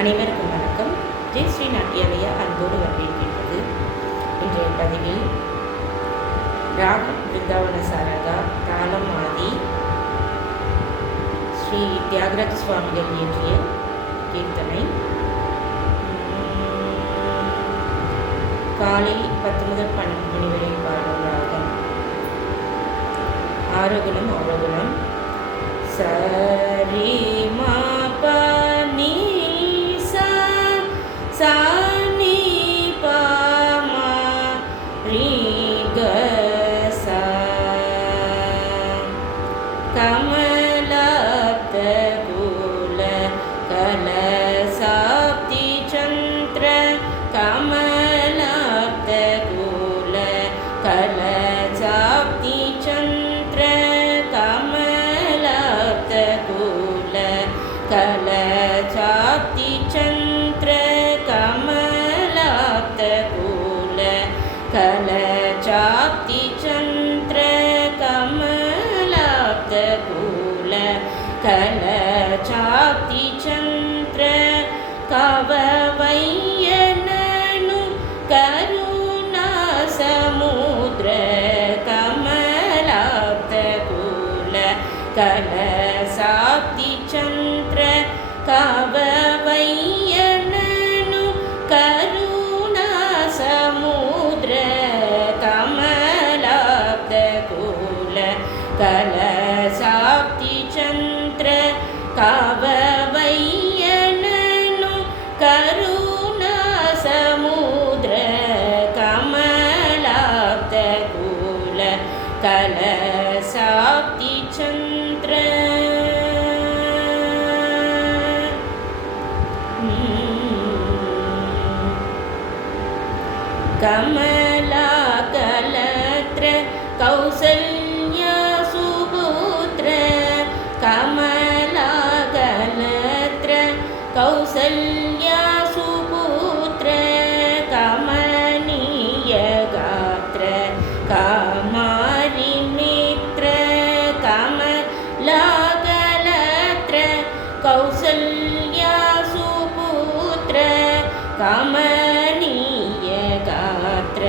அனைவருக்கும் வணக்கம். ஜெய் ஸ்ரீ நாட்டியாலயா அன்போடு வரவேற்கின்றது. இன்றைய பதிவில் ராகம் பிருந்தாவன சாரதா, தாளம் ஆதி, ஸ்ரீ தியாகராஜ சுவாமிகள் இயற்றிய கீர்த்தனை. காலை 10 முதல் 12 மணி வரை பாடும் ராகம். ஆரோகணம் அவரோகணம். சரி மா ப நீ சா சா நீ ப மா ரி க சா கமலப்த குல கலசாப்தி சந்திர கமலப்த குல கலசாப்தி சந்திர கமலப்த குல கலசாப்தி சந்திர கமலப்த குல கலசாப்தி சந்திர கமலப்த குல கலசாப்தி சந்திர கவவையனனு கருணா சமுத்ர கமலப்த குல கலசாப்தி சந்திர கவவையனனு கருணா சமுத்ர கமலப்த குல கலசாப்தி சந்திர கவவையனனு கருணா சமுத்ர கமலப்த குல கலசாப்தி சந்திர கமலா கலத்ர கௌசல்யா சுபுத்ர கமலா கலத்ர கௌசல்யா சுபுத்ர கமனீய காத்ர காமாரி மித்ர கமலா கலத்ர கௌசல்யா சுபுத்ர கமனீய காத்ர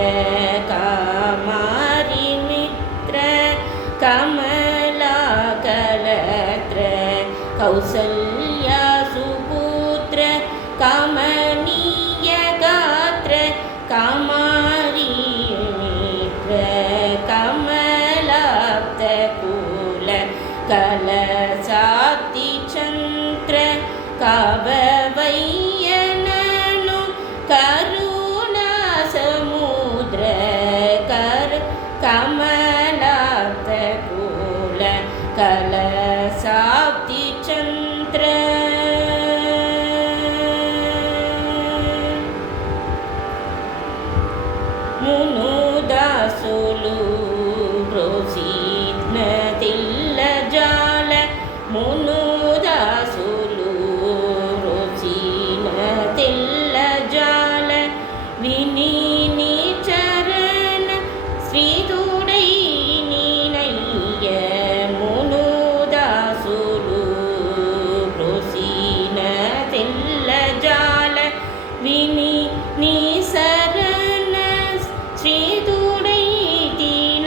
காமாரி மித்ர கமலா கலத்ர கௌசல்யா சுபுத்ர கமனீய காத்ர காமாரி மித்ர கமலப்த குல கலசாப்தி சந்திர கவவையனனு கருணா சமுத்ர கமலப்த குல கலசாப்தி சந்திர முனுதாசுலு ரோசித்ன தில்ல ஜால முனுதாசுலு ரோசின தில்ல ஜால வினீனி சரண ஸ்ரீதுடை நீனைய முனுதாசுலு ரோசின தில்ல ஜால வினி நீ சரண ஸ்ரீதுடை தீனைய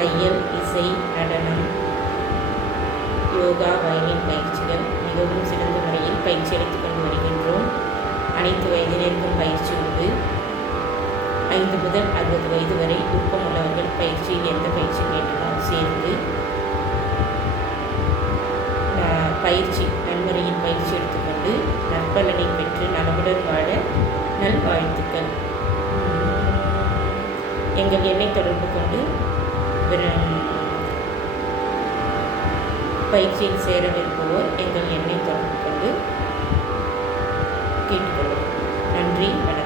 தையல், இசை, நடனம், யோகா, வயலின் பயிற்சிகள் மிகவும் சிறந்த முறையில் பயிற்சி அளித்துக் கொண்டு வருகின்றோம். அனைத்து வயதினருக்கும் பயிற்சி உண்டு. 5 முதல் 60 வயது வரை விருப்பம் உள்ளவர்கள் பயிற்சியில் எந்த பயிற்சி கேட்டாலும் சேர்ந்து நன்முறையில் பயிற்சி எடுத்துக்கொண்டு நற்பலனை பெற்று நலமுடன் வாழ நல்வாழ்த்துக்கள். எங்கள் எண்ணை தொடர்பு கொண்டு பயிற்சியில் சேர விரும்புவோர் எங்கள் எண்ணை தொடர்பு கொண்டு கேட்டுக்கொள்வோம். நன்றி, வணக்கம்.